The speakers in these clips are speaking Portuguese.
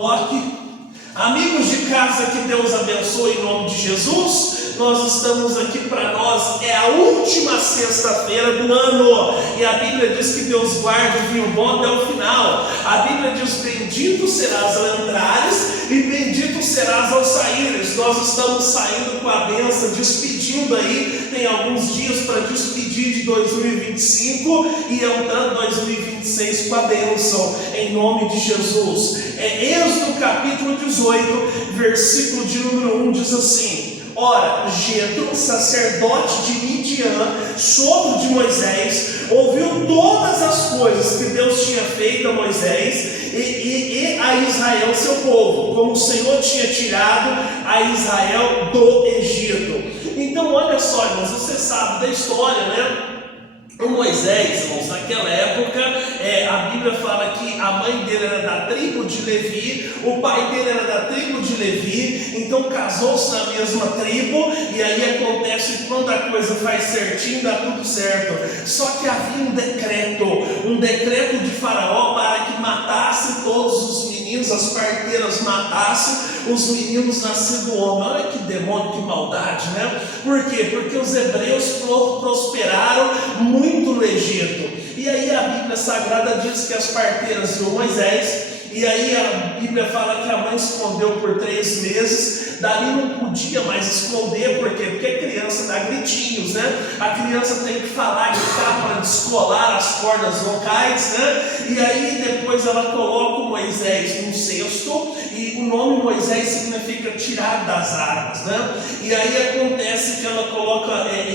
Toque. Amigos de casa, que Deus abençoe em nome de Jesus. Nós estamos aqui para nós, é a última sexta-feira do ano, e a Bíblia diz que Deus guarda o vinho bom até o final. A Bíblia diz: bendito serás ao entrares e bendito serás ao saíres. Nós estamos saindo com a bênção, despedindo aí, tem alguns dias para despedir de 2025 e entrando 2026 com a bênção, em nome de Jesus. Êxodo capítulo 18, versículo de número 1 diz assim: ora, Jetro, sacerdote de Midian, sogro de Moisés, ouviu todas as coisas que Deus tinha feito a Moisés e a Israel, seu povo, como o Senhor tinha tirado a Israel do Egito. Então, olha só, irmãos, você sabe da história, né? O Moisés, irmãos, naquela época, a Bíblia fala que a mãe dele era da tribo de Levi, o pai dele era da tribo de Levi, então casou-se na mesma tribo, e aí acontece que quando a coisa faz certinho, dá tudo certo. Só que havia um decreto de Faraó para que matasse todos os meninos, as parteiras matassem os meninos nascidos do homem. Olha que demônio, que maldade, né? Por quê? Porque os hebreus prosperaram muito no Egito. E aí a Bíblia Sagrada diz que as parteiras viu Moisés, e aí a Bíblia fala que a mãe escondeu por 3 meses, dali não podia mais esconder. Por quê? Porque a criança dá gritinhos, né? A criança tem que falar, gritar para descolar as cordas vocais, né? E aí depois ela coloca o Moisés num cesto, e o nome Moisés significa tirar das águas, né? E aí acontece que ela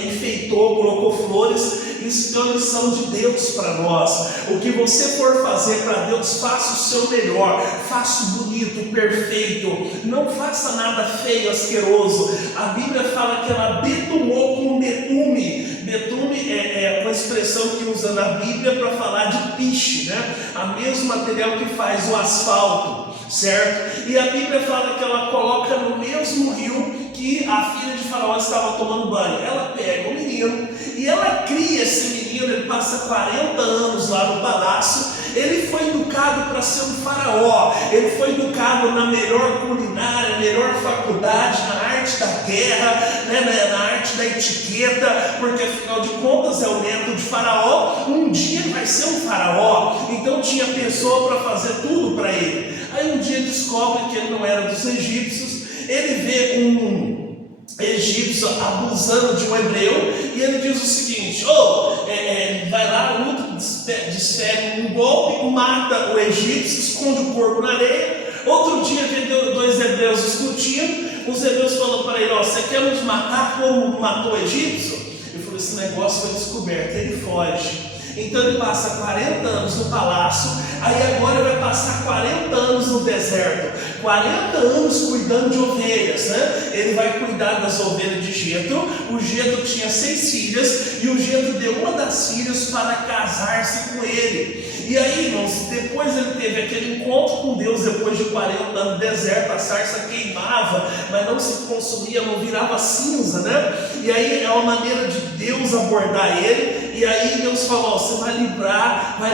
enfeitou, colocou flores. Isso é uma lição de Deus para nós. O que você for fazer para Deus, faça o seu melhor, faça o bonito, perfeito, não faça nada feio, asqueroso. A Bíblia fala que ela betumou com betume. Betume é uma expressão que usa na Bíblia para falar de piche, né? O mesmo material que faz o asfalto, certo? E a Bíblia fala que ela coloca no mesmo rio que a filha de Faraó estava tomando banho. Ela pega o menino e ela cria esse menino. Ele passa 40 anos lá no palácio. Ele foi educado para ser um faraó. Ele foi educado na melhor culinária, melhor faculdade, na arte da guerra, né, na arte da etiqueta, porque afinal de contas é o neto de Faraó. Um dia ele vai ser um faraó, então tinha pessoa para fazer tudo para ele. Aí um dia descobre que ele não era dos egípcios. Ele vê um egípcio abusando de um hebreu, e ele diz o seguinte: vai lá, luta, desfere um golpe, mata o egípcio, esconde o corpo na areia. Outro dia vê 2 hebreus discutindo. Os hebreus falam para ele: você quer nos matar como matou o egípcio? Ele falou: esse negócio foi descoberto. Ele foge. Então ele passa 40 anos no palácio, aí agora ele vai passar 40 anos no deserto, 40 anos cuidando de ovelhas, né? Ele vai cuidar das ovelhas de Jetro. O Jetro tinha 6 filhas, e o Jetro deu uma das filhas para casar-se com ele. E aí, irmãos, depois ele teve aquele encontro com Deus, depois de 40 anos no deserto. A sarça queimava, mas não se consumia, não virava cinza, né? E aí é uma maneira de Deus abordar ele. E aí Deus falou: você vai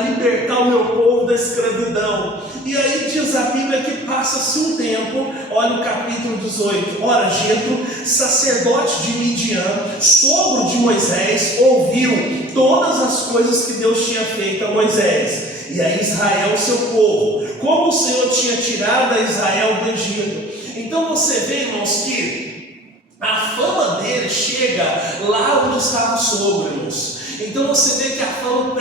libertar o meu povo da escravidão. E aí diz a Bíblia que passa-se um tempo. Olha o capítulo 18. Ora, Jetro, sacerdote de Midian, sogro de Moisés, ouviu todas as coisas que Deus tinha feito a Moisés e a Israel, seu povo, como o Senhor tinha tirado a Israel do Egito. Então você vê, irmãos, que a fama dele chega lá onde estava o sogro, irmãos. Então você vê que a fama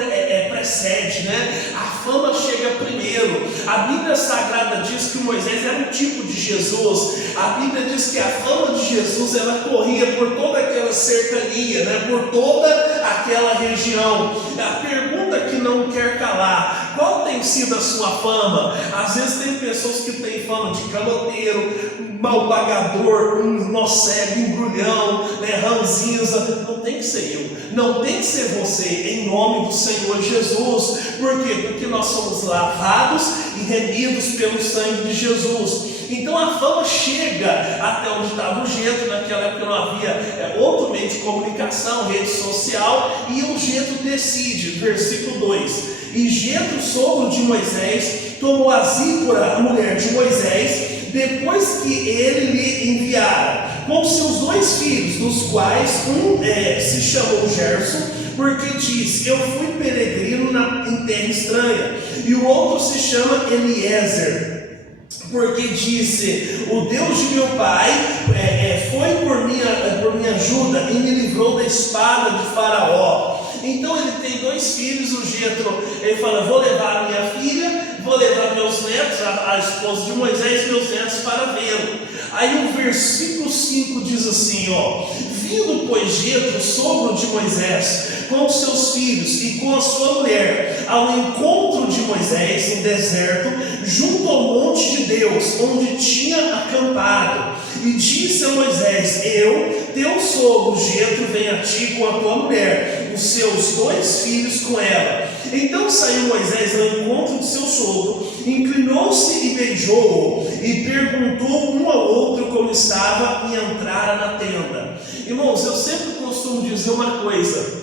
precede, né? A fama chega primeiro. A Bíblia Sagrada diz que Moisés era um tipo de Jesus. A Bíblia diz que a fama de Jesus, ela corria por toda aquela cercania, né? Por toda aquela região. A pergunta que não quer calar: qual tem sido a sua fama? Às vezes tem pessoas que têm fama de caloteiro, mal pagador, nó cego, embrulhão, né? Ranzinza. Não tem que ser eu, não tem que ser você, em nome do Senhor Jesus. Por quê? Porque nós somos lavados e remidos pelo sangue de Jesus. Então a fama chega até onde estava o Jetro. Naquela época não havia outro meio de comunicação, rede social, e o Jetro decide, versículo 2: e Jetro, sogro de Moisés, tomou a Zípora, a mulher de Moisés, depois que ele lhe enviara com seus 2 filhos, dos quais um se chamou Gerson, porque disse: eu fui peregrino em terra estranha, e o outro se chama Eliezer, porque disse: o Deus de meu pai foi por minha ajuda e me livrou da espada de Faraó. Então ele tem 2 filhos. O Jetro, ele fala: vou levar minha filha, vou levar meus netos, a esposa de Moisés, meus netos, para vê-lo. Aí o versículo 5 diz assim, vindo pois Jetro, sogro de Moisés, com os seus filhos e com a sua mulher, ao encontro de Moisés no deserto, junto ao monte de Deus, onde tinha acampado, e disse a Moisés: eu, teu sogro Jetro, vem a ti com a tua mulher, os seus 2 filhos com ela. Então saiu Moisés ao encontro de seu sogro, inclinou-se e beijou-o, e perguntou um ao outro como estava, e entrara na tenda. Irmãos, eu sempre costumo dizer uma coisa,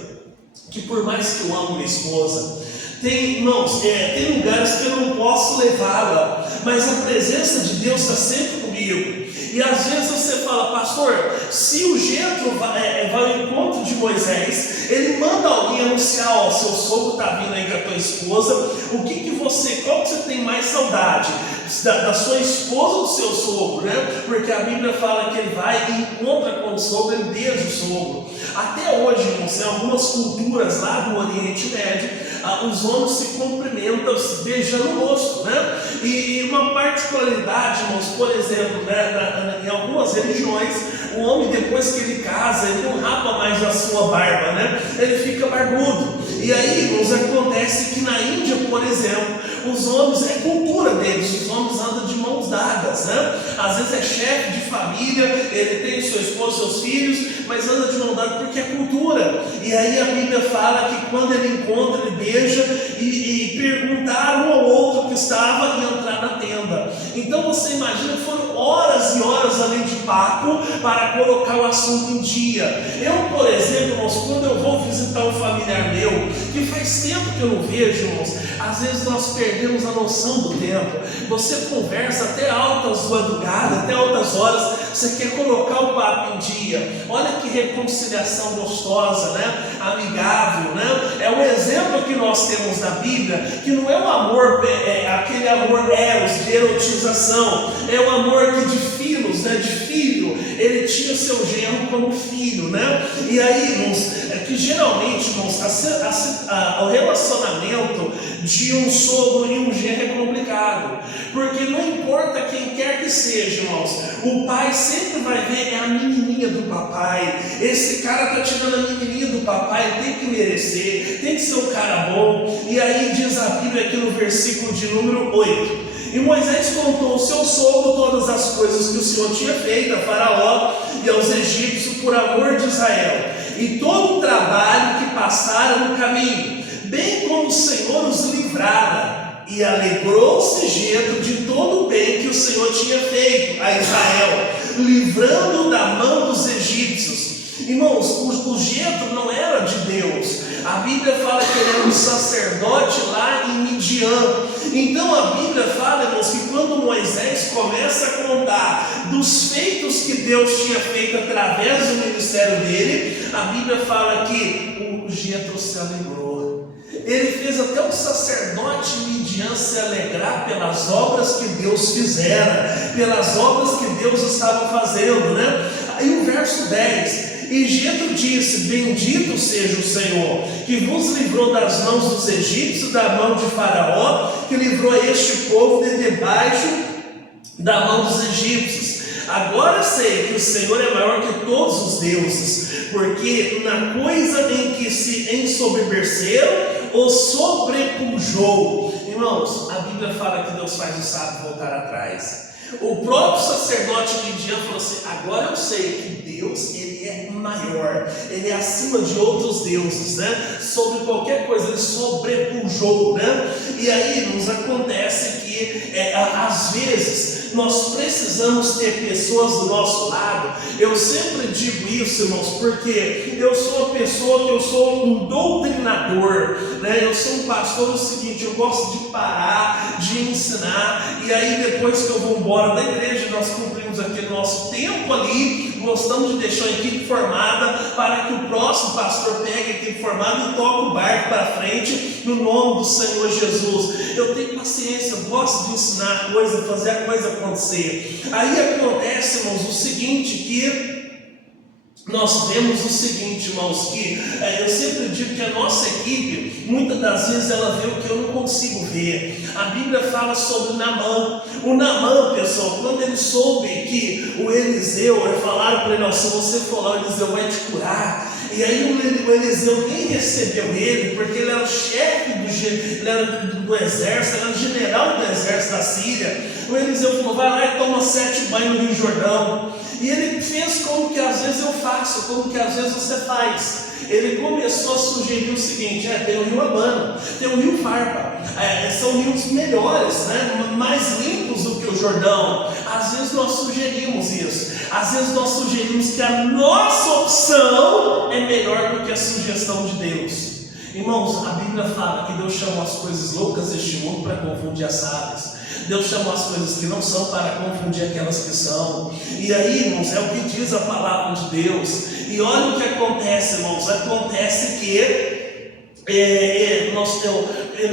que por mais que eu amo minha esposa, tem lugares que eu não posso levá-la, mas a presença de Deus está sempre comigo. E às vezes você fala: pastor, se o Jetro vai ao encontro de Moisés, ele manda alguém anunciar: seu sogro está vindo aí com a tua esposa, qual que você tem mais saudade? Da sua esposa ou do seu sogro, né? Porque a Bíblia fala que ele vai e encontra com o sogro, ele beija o sogro. Até hoje, irmãos, em algumas culturas lá do Oriente Médio, os homens se cumprimentam se beijando o rosto, né? E uma particularidade, irmãos, por exemplo, né, em algumas religiões, o homem, depois que ele casa, ele não rapa mais a sua barba, né? Ele fica barbudo. E aí, irmãos, acontece que na Índia, por exemplo, os homens, é cultura deles, os homens andam de mãos dadas, né? Às vezes é chefe de família, ele tem sua esposa, seus filhos, mas anda de mão dada porque é cultura. E aí a Bíblia fala que quando ele encontra, ele beija e perguntar um ao outro que estava e entrar na tenda. Então você imagina que foram horas e horas além de papo para colocar o assunto em dia. Eu, por exemplo, irmãos, quando eu vou visitar um familiar meu, que faz tempo que eu não vejo, irmãos, às vezes nós perdemos a noção do tempo. Você conversa até altas madrugadas, até altas horas, você quer colocar o papo em dia. Olha que reconciliação gostosa, né? Amigável, né? É um exemplo que nós temos na Bíblia, que não é o amor, aquele amor eros, de erotização, é o amor que de filhos, né? De filho, ele tinha o seu genro como filho, né? E aí, irmãos, que geralmente, irmãos, o relacionamento de um sogro e um genro é complicado, porque não importa quem quer que seja, irmãos, o pai sempre vai ver: é a menininha do papai, esse cara está tirando a menininha do papai, tem que merecer, tem que ser um cara bom. E aí diz a Bíblia aqui no versículo de número 8: e Moisés contou ao seu sogro todas as coisas que o Senhor tinha feito a Faraó e aos egípcios por amor de Israel, e todo o trabalho que passara no caminho, bem como o Senhor os livrara. E alegrou-se Jetro de todo o bem que o Senhor tinha feito a Israel, livrando da mão dos egípcios. Irmãos, o Jetro não era de Deus. A Bíblia fala que ele era um sacerdote lá em Midian. Então a Bíblia fala, irmãos, que quando Moisés começa a contar dos feitos que Deus tinha feito através do ministério dele, a Bíblia fala que o Jetro se alegrou. Ele fez até o sacerdote Midian se alegrar pelas obras que Deus fizera, pelas obras que Deus estava fazendo, né? Aí o verso 10: e Jetro disse: bendito seja o Senhor, que vos livrou das mãos dos egípcios, da mão de Faraó, que livrou este povo de debaixo da mão dos egípcios. Agora sei que o Senhor é maior que todos os deuses, porque na coisa em que se ensoberbeceram, o sobrepujou. Irmãos, a Bíblia fala que Deus faz o sábio voltar atrás. O próprio sacerdote Midian falou assim: agora eu sei que Deus, ele é maior, ele é acima de outros deuses, né? Sobre qualquer coisa, ele sobrepujou, né? E aí nos acontece que às vezes nós precisamos ter pessoas do nosso lado. Eu sempre digo isso, irmãos, porque eu sou uma pessoa que eu sou um doutrinador. né? Eu sou um pastor, é o seguinte, eu gosto de parar, de ensinar, e aí depois que eu vou embora da igreja, nós cumprimos aquele nosso tempo ali, gostamos de deixar a equipe formada, para que o próximo pastor pegue a equipe formada e toque o barco para frente, no nome do Senhor Jesus. Eu tenho paciência, eu gosto de ensinar a coisa, fazer a coisa acontecer. Aí acontece, irmãos, o seguinte, que nós vemos o seguinte, irmãos, que eu sempre digo que a nossa equipe, muitas das vezes ela vê o que eu não consigo ver. A Bíblia fala sobre Naamã. O Naamã, pessoal, quando ele soube que o Eliseu, falaram para ele, se você for lá, o Eliseu vai te curar. E aí o Eliseu nem recebeu ele, porque ele era o chefe do exército, ele era o general do exército da Síria. O Eliseu falou, vai lá e toma 7 banhos no Rio Jordão. E ele fez como que às vezes eu faço, como que às vezes você faz. Ele começou a sugerir o seguinte, tem o rio Abana, tem o rio Farpa, são rios melhores, né? Mais limpos do que o Jordão. Às vezes nós sugerimos isso, às vezes nós sugerimos que a nossa opção é melhor do que a sugestão de Deus. Irmãos, a Bíblia fala que Deus chamou as coisas loucas deste mundo para confundir as sábias. Deus chamou as coisas que não são para confundir aquelas que são. E aí, irmãos, é o que diz a palavra de Deus. E olha o que acontece, irmãos. Acontece que ele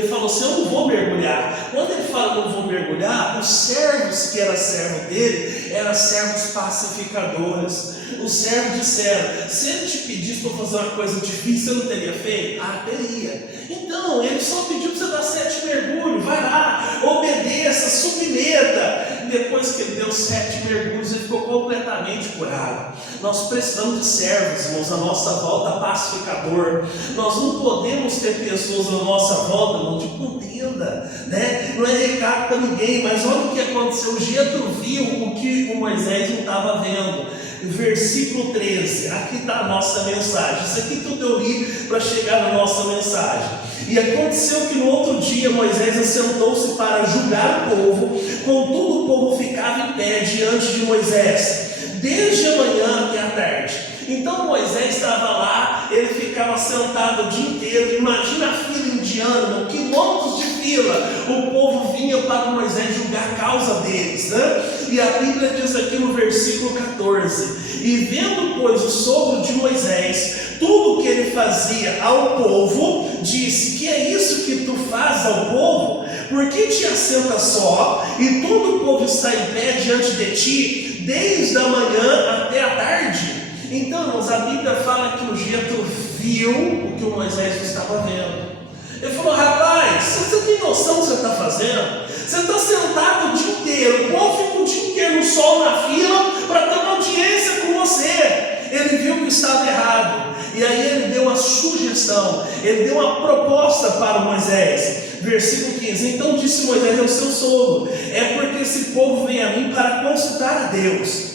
falou assim, eu não vou mergulhar. Quando ele fala não vou mergulhar, os servos que eram servo dele, eram servos pacificadores. Os servos disseram, se ele te pedisse para fazer uma coisa difícil, você não teria feito? Teria. Então, ele só pediu para você dar 7 mergulhos, vai lá, obedeça, submeta. Depois que ele deu 7 mergulhos, ele ficou completamente curado. Nós precisamos de servos, irmãos, à nossa volta, pacificador. Nós não podemos ter pessoas à nossa volta, irmão, de contenda, né? Não é recado para ninguém, mas olha o que aconteceu. O Jetro viu o que o Moisés não estava vendo. Versículo 13, aqui está a nossa mensagem. Isso aqui tudo eu li para chegar na nossa mensagem. E aconteceu que no outro dia Moisés assentou-se para julgar o povo, contudo o povo ficava em pé diante de Moisés, desde a manhã até a tarde. Então Moisés estava lá, ele ficava sentado o dia inteiro. Imagina a fila indiana, quilômetros de fila. O povo vinha para Moisés julgar a causa deles, né? E a Bíblia diz aqui no versículo 14: e vendo, pois, o sogro de Moisés tudo o que ele fazia ao povo, disse, que é isso que tu fazes ao povo? Por que te assenta só, e todo o povo está em pé diante de ti, desde a manhã até a tarde? Então, irmãos, a Bíblia fala que o Jetro viu o que o Moisés estava vendo. Ele falou, rapaz, você tem noção do que você está fazendo? Você está sentado o dia inteiro, o povo fica o dia inteiro no sol, na fila, para ter uma audiência com você. Ele viu que estava errado, e aí ele deu uma sugestão, ele deu uma proposta para Moisés. Versículo 15, então disse Moisés ao seu sogro, é porque esse povo vem a mim para consultar a Deus.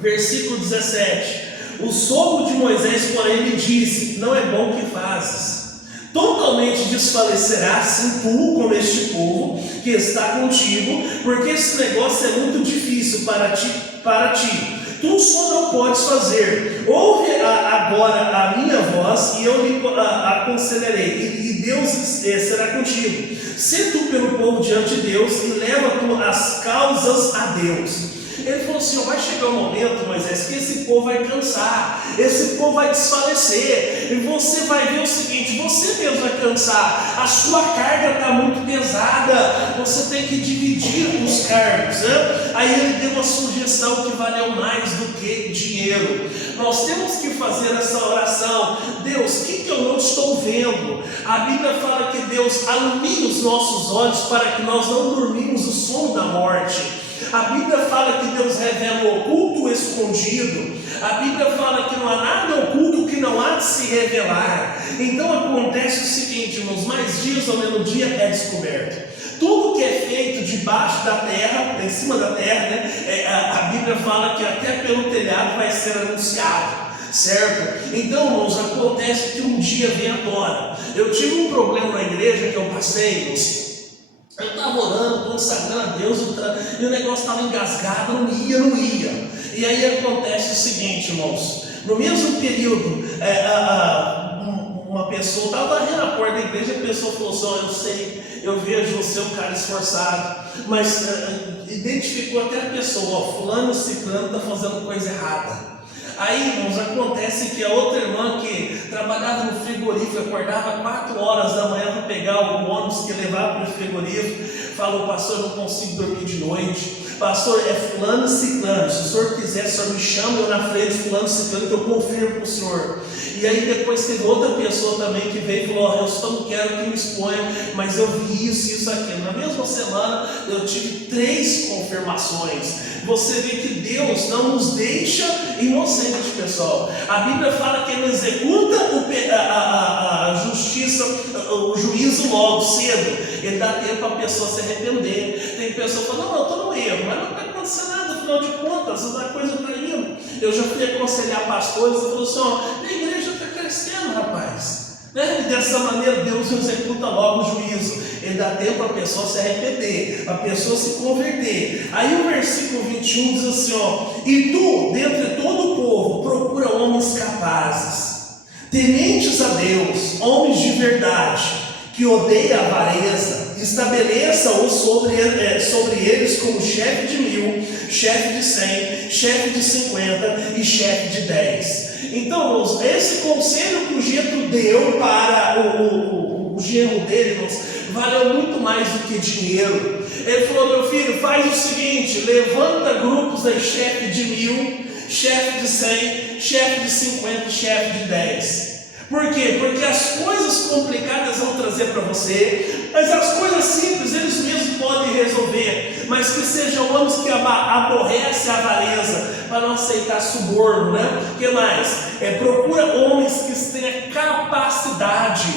Versículo 17, o sogro de Moisés, porém, lhe disse, não é bom o que fazes. Totalmente desfalecerás sim tu com este povo que está contigo, porque esse negócio é muito difícil para ti. Tu só não podes fazer. Ouve agora a minha voz e eu lhe aconselharei, e Deus será contigo. Se tu pelo povo diante de Deus e leva tu as causas a Deus. Ele falou assim, vai chegar um momento, Moisés, que esse povo vai cansar, esse povo vai desfalecer, e você vai ver o seguinte, você mesmo vai cansar, a sua carga está muito pesada, você tem que dividir os cargos, né? Aí ele deu uma sugestão que valeu mais do que dinheiro. Nós temos que fazer essa oração, Deus, o que eu não estou vendo? A Bíblia fala que Deus alumia os nossos olhos para que nós não dormimos o sono da morte. A Bíblia fala que Deus revela o oculto e o escondido. A Bíblia fala que não há nada oculto que não há de se revelar. Então acontece o seguinte, irmãos, mais dias ou menos dia é descoberto. Tudo que é feito debaixo da terra, em cima da terra, né? A Bíblia fala que até pelo telhado vai ser anunciado. Certo? Então, irmãos, acontece que um dia vem à tona. Eu tive um problema na igreja que eu passei, irmãos. Eu estava orando, consagrando a Deus, e o negócio estava engasgado, não ia. E aí acontece o seguinte, irmãos, no mesmo período, uma pessoa, estava varrendo a porta da igreja, a pessoa falou assim: eu sei, eu vejo você um cara esforçado, mas identificou até a pessoa, fulano, ciclano está fazendo coisa errada. Aí, irmãos, acontece que a outra irmã que trabalhava no frigorífico, acordava 4 horas da manhã para pegar o ônibus que levava para o frigorífico, falou: pastor, eu não consigo dormir de noite, pastor, é fulano ciclano, se o senhor quiser, o senhor me chama eu na frente, fulano ciclano, que eu confirmo para o senhor. E aí depois teve outra pessoa também que veio e falou: eu só não quero que me exponha, mas eu vi isso, aquilo. Na mesma semana eu tive 3 confirmações. Você vê que Deus não nos deixa inocentes, pessoal. A Bíblia fala que Ele executa a justiça, o juízo logo, cedo. Ele dá tempo para a pessoa se arrepender. Tem pessoa que fala: não, eu estou no erro, mas não está acontecendo nada, afinal de contas, a coisa está indo. Eu já fui aconselhar pastores e falou assim: ó, a igreja está crescendo, rapaz. E dessa maneira Deus executa logo o juízo. Ele dá tempo para a pessoa se arrepender, a pessoa se converter. Aí o versículo 21 diz assim: ó, e tu, dentre todo o povo, procura homens capazes, tementes a Deus, homens de verdade, que odeia a avareza, estabeleça-os sobre eles como chefe de 1000, chefe de 100, chefe de 50 e chefe de 10. Então, irmãos, esse conselho que o Jetro deu para o genro dele, irmãos, valeu muito mais do que dinheiro. Ele falou: meu filho, faz o seguinte, levanta grupos aí, chefe de 1000, chefe de 100, chefe de 50, chefe de 10. Por quê? Porque as coisas complicadas vão trazer para você, mas as coisas simples eles mesmos podem resolver. Mas que sejam homens que aborrecem a avareza, para não aceitar suborno, né? O que mais? Procura homens que tenham capacidade.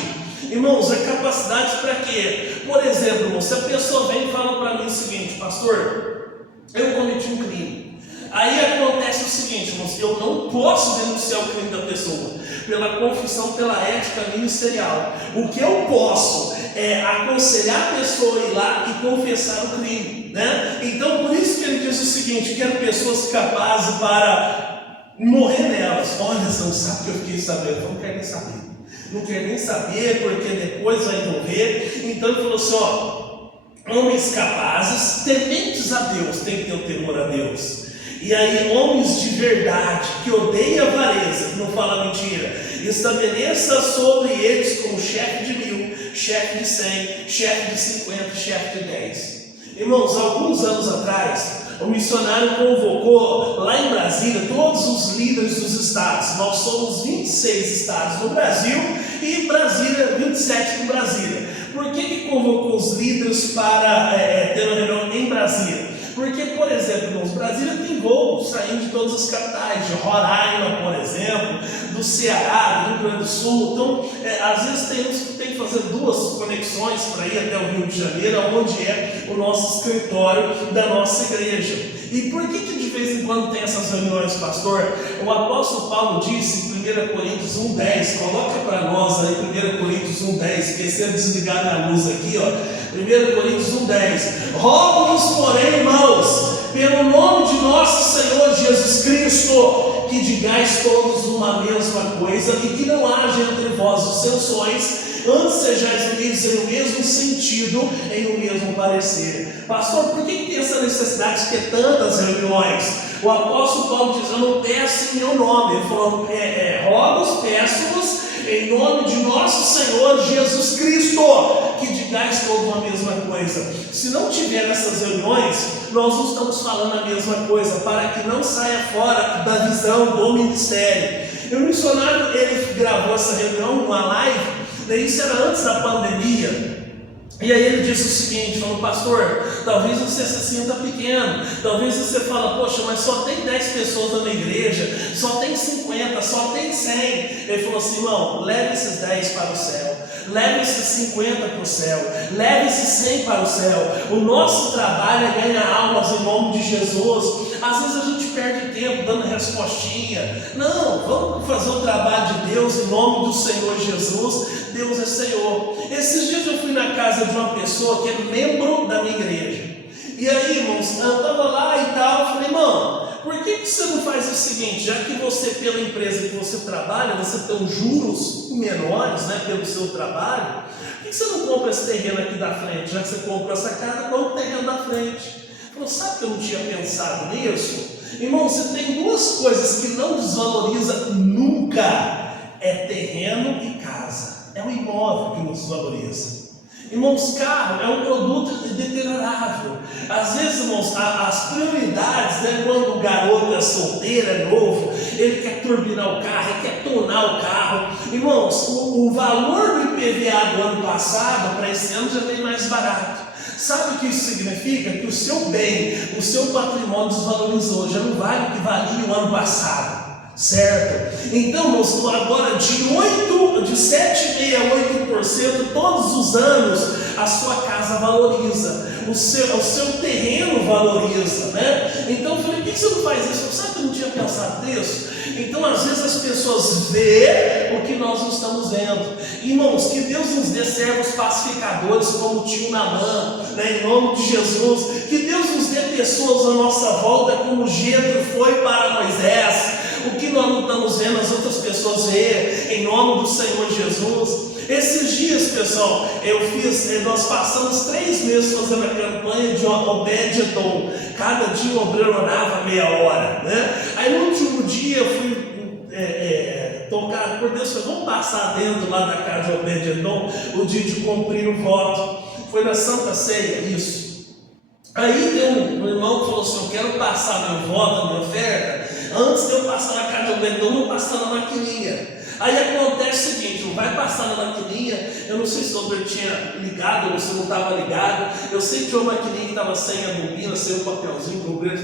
Irmãos, é capacidade para quê? Por exemplo, irmão, se a pessoa vem e fala para mim o seguinte: pastor, eu cometi um crime. Aí acontece o seguinte, irmãos, eu não posso denunciar o crime da pessoa pela confissão, pela ética ministerial. O que eu posso é aconselhar a pessoa a ir lá e confessar o crime, né? Então, por isso que ele diz o seguinte: quero pessoas capazes para morrer nelas. Olha, você não sabe o que eu fiquei sabendo, não quero nem saber. Não quero nem saber, porque depois vai envolver. Então ele falou assim: ó, homens capazes, tementes a Deus, tem que ter o temor a Deus. E aí, homens de verdade, que odeiam a avareza, que não fala mentira, estabeleça sobre eles como chefe de 1000, chefe de 100, chefe de 50, chefe de 10. Irmãos, alguns anos atrás, o missionário convocou lá em Brasília todos os líderes dos estados. Nós somos 26 estados no Brasil e Brasília, 27 no Brasília. Por que convocou os líderes para ter uma reunião em Brasília? Porque, por exemplo, irmãos, Brasília tem voo saindo de todas as capitais, de Roraima, por exemplo, do Ceará, do Rio Grande do Sul. Então, às vezes tem que fazer 2 conexões para ir até o Rio de Janeiro, onde é o nosso escritório da nossa igreja. E por que de vez em quando tem essas reuniões, pastor? O apóstolo Paulo disse em 1 Coríntios 1,10, coloca para nós aí 1 Coríntios 1,10, esquecendo de desligar minha luz aqui, ó. 1 Coríntios 1,10, rogo-vos, porém, irmãos, pelo nome de nosso Senhor Jesus Cristo, que digais todos uma mesma coisa e que não haja entre vós dissensões, antes sejais unidos em o mesmo sentido, em o mesmo parecer. Pastor, por que tem essa necessidade de ter tantas reuniões? O apóstolo Paulo diz: eu não peço em meu nome. Ele falou: rogo-vos, peço-vos em nome de nosso Senhor Jesus Cristo, que digais todos a mesma coisa. Se não tiver essas reuniões, nós não estamos falando a mesma coisa, para que não saia fora da visão do ministério. E o missionário, ele gravou essa reunião, uma live, isso era antes da pandemia. E aí ele disse o seguinte, falou: pastor, talvez você se sinta pequeno, talvez você fala: poxa, mas só tem 10 pessoas na minha igreja, só tem 50, só tem 100. Ele falou assim: irmão, leve esses 10 para o céu, leve esses 50 para o céu, leve esses 100 para o céu. O nosso trabalho é ganhar almas em nome de Jesus. Às vezes a gente perde tempo dando respostinha. Não, vamos fazer o trabalho de Deus em nome do Senhor Jesus. Deus é Senhor. Esses dias eu fui na casa de uma pessoa que é membro da minha igreja. E aí, irmãos, eu estava lá e tal, eu falei: irmão, por que que você não faz o seguinte, já que você, pela empresa que você trabalha, você tem juros menores, né, pelo seu trabalho, por que você não compra esse terreno aqui da frente? Já que você comprou essa casa, compra o terreno da frente. Falou, sabe que eu não tinha pensado nisso? Irmão, você tem duas coisas que não desvaloriza nunca, é terreno e casa. É o imóvel que nos desvaloriza. Irmãos, carro é um produto deteriorável. Às vezes, irmãos, as prioridades, né, quando o garoto é solteiro, é novo, ele quer turbinar o carro, ele quer tonar o carro. Irmãos, o valor do IPVA do ano passado, para esse ano, já veio mais barato. Sabe o que isso significa? Que o seu bem, o seu patrimônio desvalorizou, já não vale o que valia o ano passado. Certo? Então, irmãos, agora de 7,5% a 8%, todos os anos, a sua casa valoriza, o seu terreno valoriza, né? Então, eu falei, por que você não faz isso? Sabe que eu não tinha pensado nisso? Então, às vezes as pessoas veem o que nós não estamos vendo. Irmãos, que Deus nos dê servos pacificadores como o tio Naamã, né, em nome de Jesus. Que Deus nos dê pessoas à nossa volta como Jetro foi para Moisés. O que nós não estamos vendo, as outras pessoas veem, em nome do Senhor Jesus. Esses dias, pessoal, nós passamos 3 meses fazendo a campanha de Obed-Edom. Cada dia o obreiro orava meia hora, né? Aí no último dia eu fui tocado por Deus, falei, vamos passar dentro lá da casa de Obed-Edom, o dia de cumprir o voto. Foi na Santa Ceia, isso. Aí tem um irmão que falou assim, eu quero passar meu voto, a minha oferta, antes de eu passar na casa de Obed-Edom, eu vou passar na maquininha. Aí acontece o seguinte, vai passar na maquininha, eu não sei se o doutor tinha ligado ou se não estava ligado, eu sei que tinha uma maquininha que estava sem a bobina, sem o papelzinho, o obreiro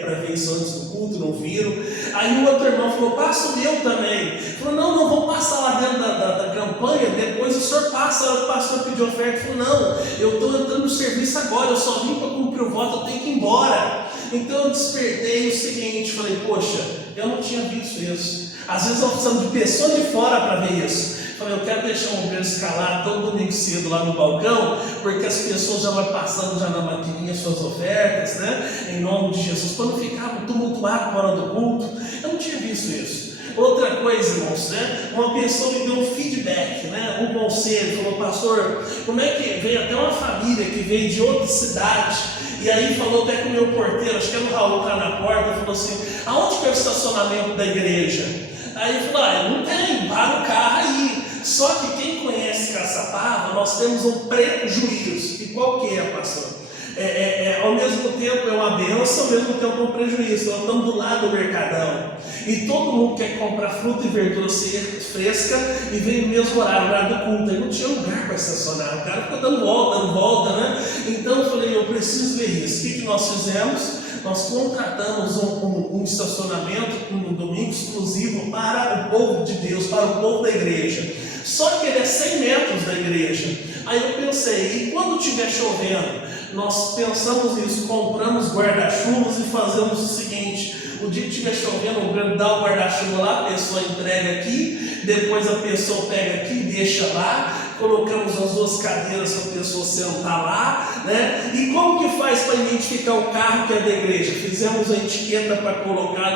para ver isso antes do culto, não viram. Aí o outro irmão falou, passa o meu também. Falou, não, vamos passar lá dentro da campanha, depois o senhor passa. O pastor pediu oferta, falou, não, eu estou entrando no serviço agora, eu só vim para cumprir o voto, eu tenho que ir embora. Então eu despertei o seguinte, falei, poxa, eu não tinha visto isso. Às vezes nós precisamos de pessoas de fora para ver isso. Falei, eu quero deixar um obreiro escalar todo domingo cedo lá no balcão, porque as pessoas já vão passando já na maquininha suas ofertas, né? Em nome de Jesus, para não ficar tumultuado fora do culto. Eu não tinha visto isso. Outra coisa, irmãos, né? Uma pessoa me deu um feedback, né? Um conselho, falou, pastor, como é que veio até uma família que veio de outra cidade, e aí falou até com o meu porteiro, acho que era o Raul, cá na porta, falou assim, aonde que é o estacionamento da igreja? Aí ele falou, não tem, para o carro aí. Só que quem conhece Caçapava, nós temos um prejuízo. E qual que é, pastor? Ao mesmo tempo é uma bênção, ao mesmo tempo é um prejuízo. Nós estamos do lado do mercadão. E todo mundo quer comprar fruta e verdura fresca e vem no mesmo horário do culto. Aí não tinha lugar para estacionar. O cara ficou dando volta, né? Então eu falei, eu preciso ver isso. O que nós fizemos? Nós contratamos um estacionamento no domingo exclusivo para o povo de Deus, para o povo da igreja. Só que ele é 100 metros da igreja. Aí eu pensei, e quando estiver chovendo? Nós pensamos nisso, compramos guarda-chuvas e fazemos o seguinte, o dia que estiver chovendo, o grande dá o guarda-chuva lá, a pessoa entrega aqui, depois a pessoa pega aqui e deixa lá, colocamos as 2 cadeiras para a pessoa sentar lá, né? E como que faz para identificar o carro que é da igreja? Fizemos a etiqueta para colocar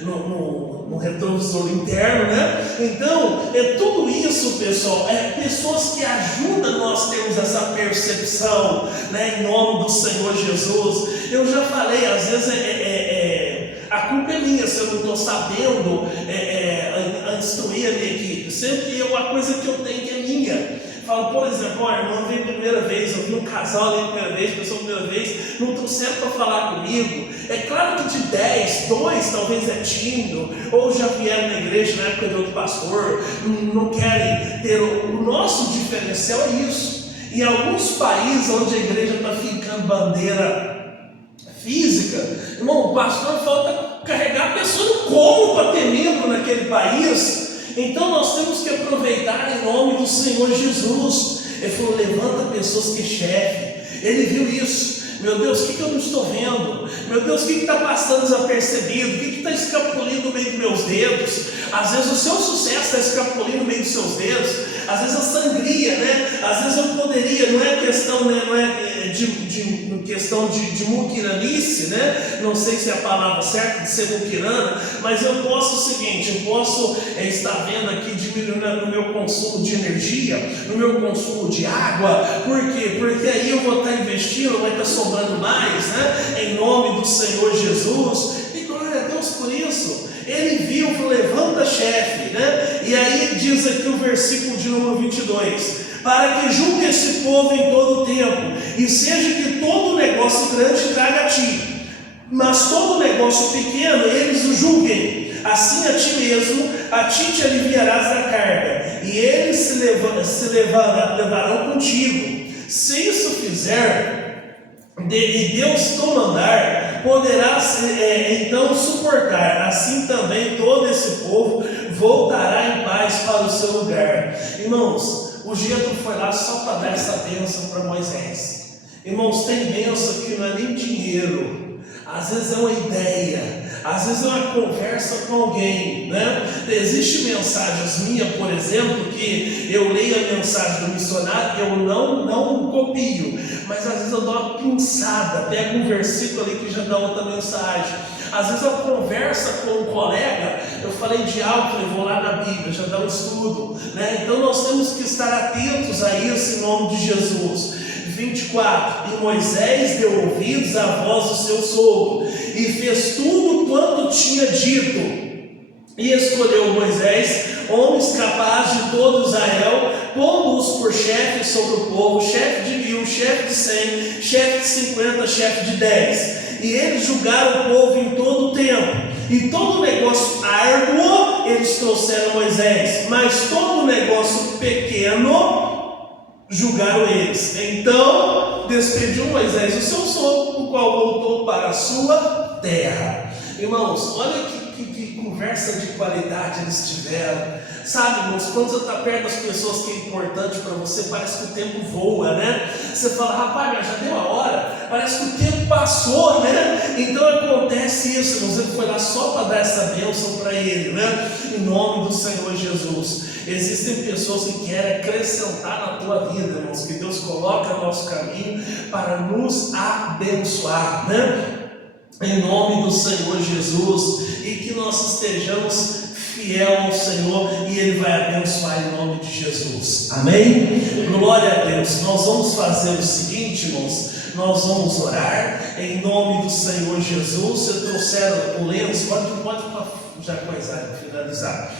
no retrovisor interno, né? Então, tudo isso, pessoal, pessoas que ajudam nós termos essa percepção, né? Em nome do Senhor Jesus. Eu já falei, às vezes a culpa é minha se eu não estou sabendo instruir a minha equipe. Sempre a coisa que eu tenho que é minha. Falo, por exemplo, a irmã veio a primeira vez, eu vi um casal ali a primeira vez, pessoa a primeira vez, não trouxeram para falar comigo. É claro que de 10, 2 talvez é tímido, ou já vieram na igreja na época de outro pastor, não querem ter. O nosso diferencial é isso. Em alguns países onde a igreja está ficando bandeira física, irmão, o pastor falta carregar a pessoa no colo para ter membro naquele país. Então nós temos que aproveitar em nome do Senhor Jesus. Ele falou, levanta pessoas que é chefe. Ele viu isso. Meu Deus, o que eu não estou vendo? Meu Deus, o que está passando desapercebido? O que está escapulindo no meio dos meus dedos? Às vezes o seu sucesso está escapulindo no meio dos seus dedos. Às vezes a sangria, né? Às vezes eu poderia, não é questão, né? Não é questão de muquiranice, né? Não sei se é a palavra certa de ser muquirana, mas eu posso o seguinte, eu posso estar vendo aqui diminuindo no meu consumo de energia, no meu consumo de água. Por quê? Porque aí eu vou estar investindo, vai estar sobrando mais, né? Em nome do Senhor Jesus. E glória a Deus por isso. Ele viu, falou, levanta, chefe, né? E aí diz aqui o versículo de número 22, para que julgue esse povo em todo o tempo, e seja que todo negócio grande traga a ti, mas todo negócio pequeno eles o julguem. Assim a ti mesmo, a ti te aliviarás da carga, e eles se levarão contigo. Se isso fizer, e Deus te mandar, poderás então suportar. Assim também todo esse povo voltará em paz para o seu lugar. Irmãos, o Jetro foi lá só para dar essa bênção para Moisés. Irmãos, tem bênção que não é nem dinheiro, às vezes é uma ideia, às vezes é uma conversa com alguém, né? Existem mensagens minhas, por exemplo, que eu leio a mensagem do missionário, eu não copio, mas às vezes eu dou uma pinçada, pego um versículo ali que já dá outra mensagem. Às vezes eu converso com um colega, eu falei de algo, eu vou lá na Bíblia, já dá um estudo, né? Então nós temos que estar atentos a isso em nome de Jesus. 24, e Moisés deu ouvidos à voz do seu sogro, e fez tudo quanto tinha dito, e escolheu Moisés homens capazes de todo Israel, pondo-os por chefes sobre o povo, chefe de 1000, chefe de 100, chefe de 50, chefe de 10. E eles julgaram o povo em todo o tempo, e todo negócio árduo eles trouxeram a Moisés, mas todo negócio pequeno julgaram eles. Então despediu Moisés o seu sogro, o qual voltou para a sua terra. Irmãos, olha que conversa de qualidade eles tiveram. Sabe, irmãos, quando você está perto das pessoas que é importante para você, parece que o tempo voa, né? Você fala, rapaz, já deu a hora, parece que o tempo passou, né? Então acontece isso, irmãos. Ele foi lá só para dar essa bênção para ele, né? Em nome do Senhor Jesus. Existem pessoas que querem acrescentar na tua vida, irmãos, que Deus coloca no nosso caminho para nos abençoar, né? Em nome do Senhor Jesus, e que nós estejamos fiel ao Senhor, e Ele vai abençoar em nome de Jesus, amém? Glória a Deus. Nós vamos fazer o seguinte, irmãos, nós vamos orar em nome do Senhor Jesus. Se trouxeram o lenço, pode já coisar, finalizar.